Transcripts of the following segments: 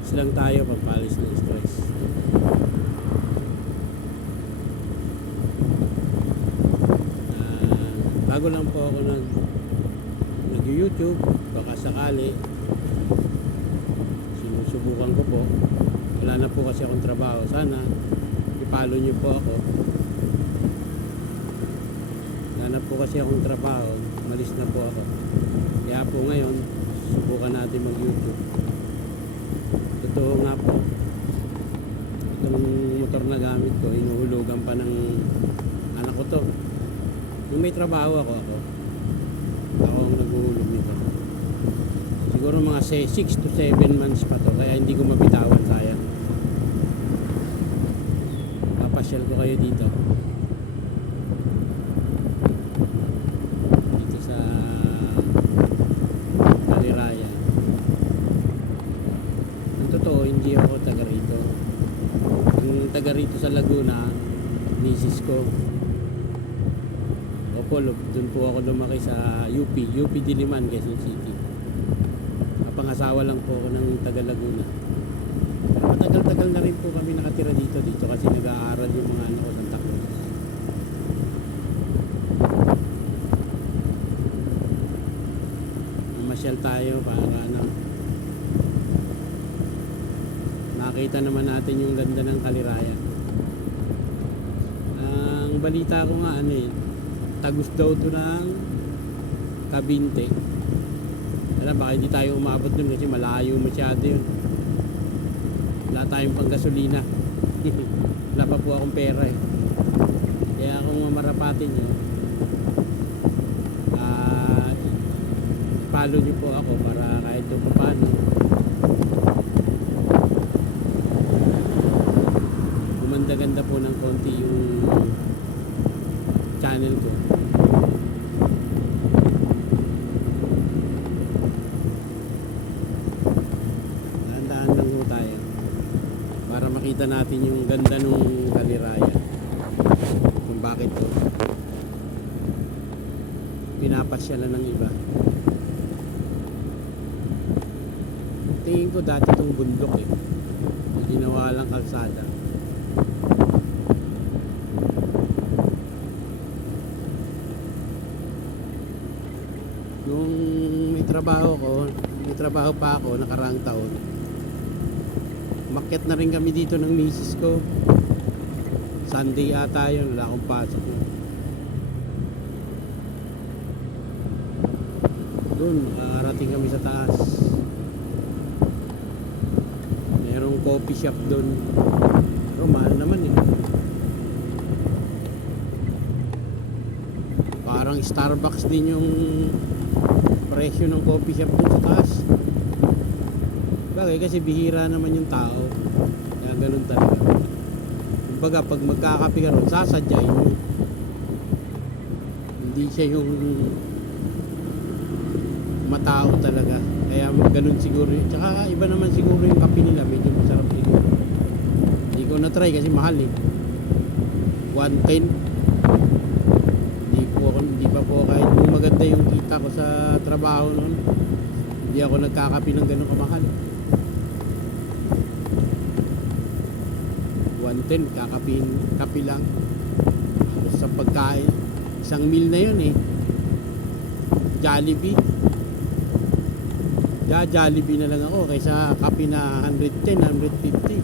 rides lang tayo pagpalis ng stress. Bago lang po ako nag-YouTube, baka sakali sinusubukan ko po. Wala na po kasi akong trabaho. Sana i-follow nyo po ako. Wala na po kasi akong trabaho, malis na po ako. Kaya po ngayon subukan natin mag-YouTube. Totoo nga po, itong motor na gamit ko, inuhulugan pa ng anak ko to. Nung may trabaho ako ang naghuhulog nito. Siguro mga 6 to 7 months pa to, kaya hindi ko mabitawan, sayang. Papasyal ko kayo dito sa Kaliraya. Ang totoo, hindi ako taga rito. Ang taga rito sa Laguna, misis ko. Doon po ako lumaki sa UP Diliman, Quezon City. Pangasawa lang po ako ng taga Laguna. Matagal-tagal na rin po kami nakatira dito kasi nag-aaral yung mga anak ko sa Santa Cruz. Mamasyal tayo para nakita naman natin yung ganda ng Kaliraya. Ang balita ko nga tagos daw to ng Kabinte. Baka hindi tayo umabot dun kasi malayo masyado yun. Wala tayong panggasolina. Wala pa po akong pera Kaya kung mamarapatin nyo, follow nyo po ako para kahit doon pa paano gumanda-ganda po ng konti yung channel ko. Dahan-dahan lang po tayo para makita natin yung ganda ng Kaliraya, kung bakit to pinapasyalan ng iba. Tingin ko dati itong bundok ginawa lang kalsada. Nung may trabaho pa ako nakaraang taon, umakyat na rin kami dito ng misis ko. Sunday ata yun, wala akong pasok. Doon, nakarating kami sa taas. Merong coffee shop doon. Pero mahal naman Parang Starbucks din yung presyo ng coffee shop doon sa taas. Bagay kasi bihira naman yung tao, kaya ganun talaga. Kumbaga pag magkakape ka ron, sasadyain mo. Hindi siya yung matao talaga, kaya ganun siguro. Tsaka iba naman siguro yung kape nila, medyo masarap siguro. Hindi ko na-try kasi mahal 110. Hindi pa po, kahit kung maganda yung kita ko sa trabaho noon, hindi ako nagkakape ng ganun kamahal. 110 kape lang. Tapos sa pagkain, isang meal na yun Jollibee. Jollibee na lang ako kaysa kape na 110, 150.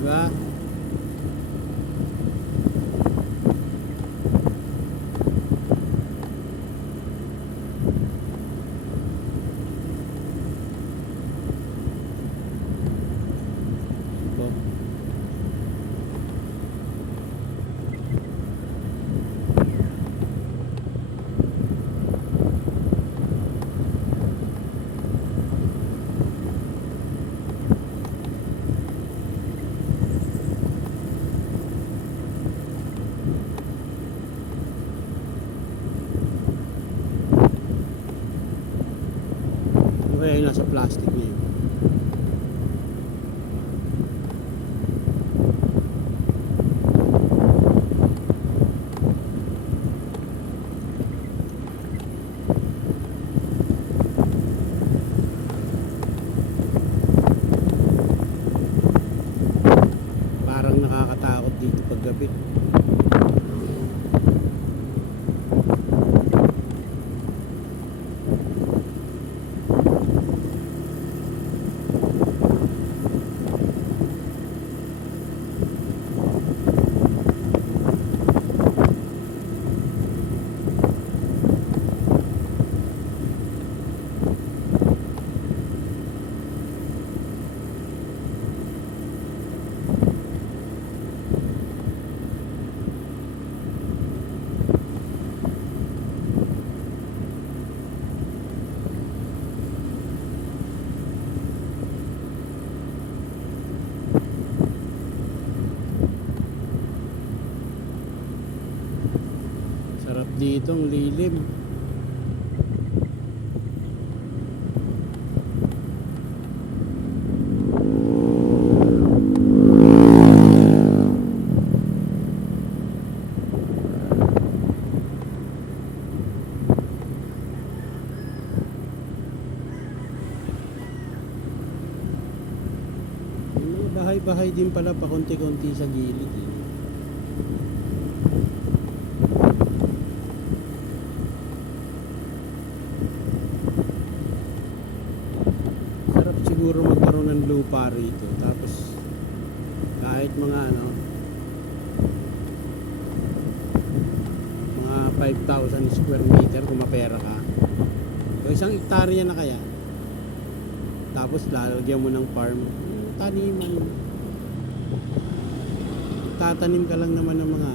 Diba? Kaya nasa plastic niya gabi. Sarap dito, ang lilim. May mga bahay-bahay din pala pa konti-konti sa gilid eh. Sarap siguro magkaroon ng lupa rito. Tapos kahit mga mga 5,000 square meter kung mapera ka. O isang hektarya na kaya. Tapos lalagyan mo ng farm, taniman. Tatanim ka lang naman ng mga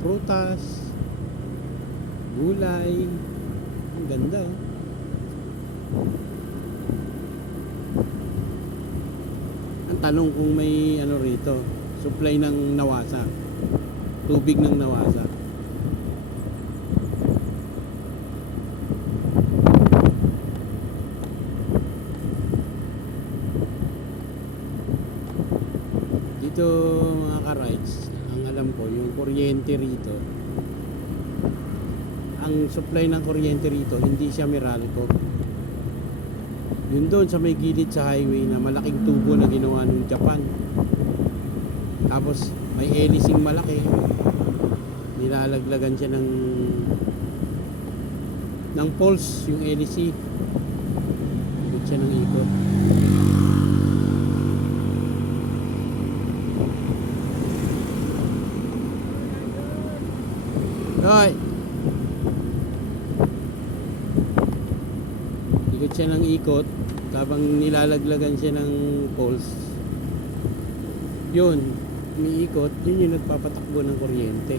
prutas, gulay. Ang ganda oh. Ang tanong kung may rito, supply ng nawasa, tubig ng nawasa. Dito mga ka-rides, ang alam ko yung kuryente rito, ang supply ng kuryente rito hindi siya Meralco. Yun doon sa may gilid sa highway na malaking tubo na ginawa ng Japan. Tapos may helicing malaki, nilalaglagan siya ng pulse yung hélice. Ikot siya ng ikot. Hoy! Ikot siya ng ikot habang nilalaglagan siya ng pulse. Yun, umiikot, yun yung nagpapatakbo ng kuryente.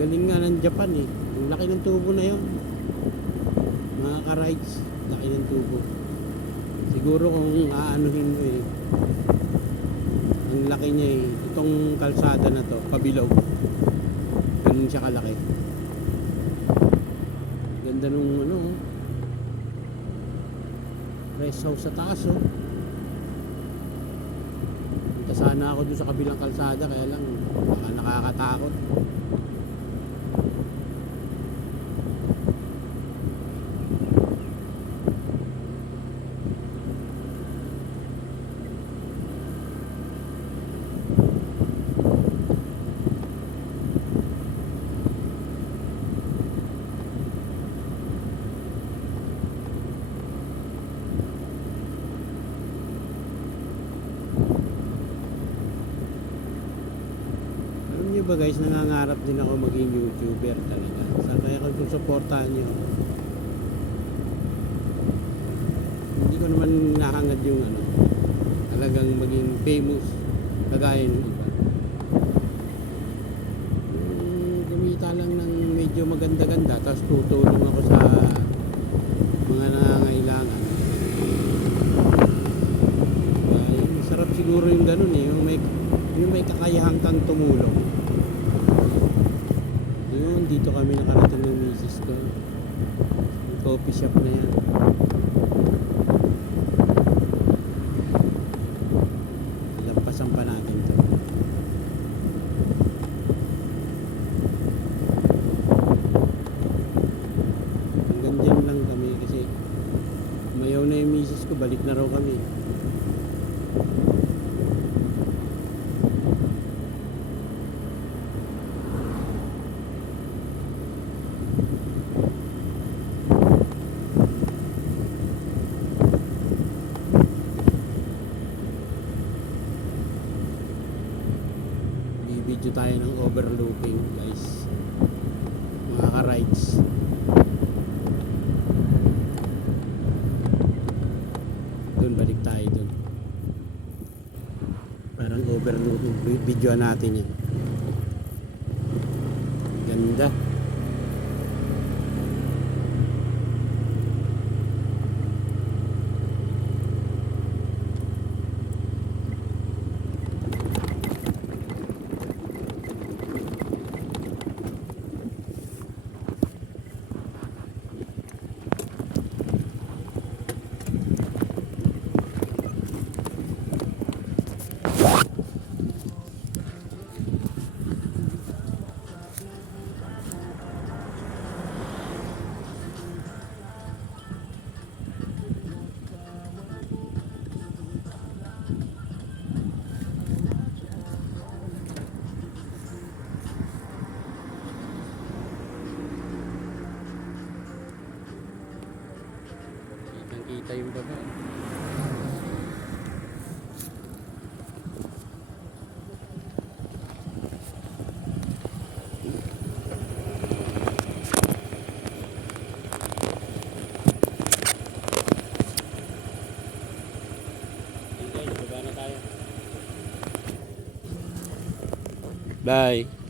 Galing nga ng Japan eh. Ang laki ng tubo na yun. Mga ka-rides, laki ng tubo. Siguro kung aanuhin mo eh, ang laki niya eh. Itong kalsada na to, pabilog. Ganun siya kalaki. Ganda nung rest house sa taas oh. Punta sana ako dun sa kabilang kalsada, kaya lang baka nakakatakot. Ba guys, nangangarap din ako maging YouTuber talaga. Sana kaya kung susuportahan nyo. Hindi ko naman nakangad yung talagang maging famous kagaya ng iba. Kumita lang ng medyo maganda-ganda tapos tutulong ako sa mga nangangailangan. Masarap siguro yung ganun eh, yung may kakayahang kang tumulong. Dito kami nakarating ng misis ko. Yung coffee shop na yan. Lampasan pa natin to. Hanggang dyan lang kami kasi mayaw na yung misis ko, balik na raw kami. Mag-video tayo ng overlooking guys. Mga ka-rides. Doon balik tayo doon. Parang overlooking. Videoan natin yan. Ganda. Kita yung baba. Bye.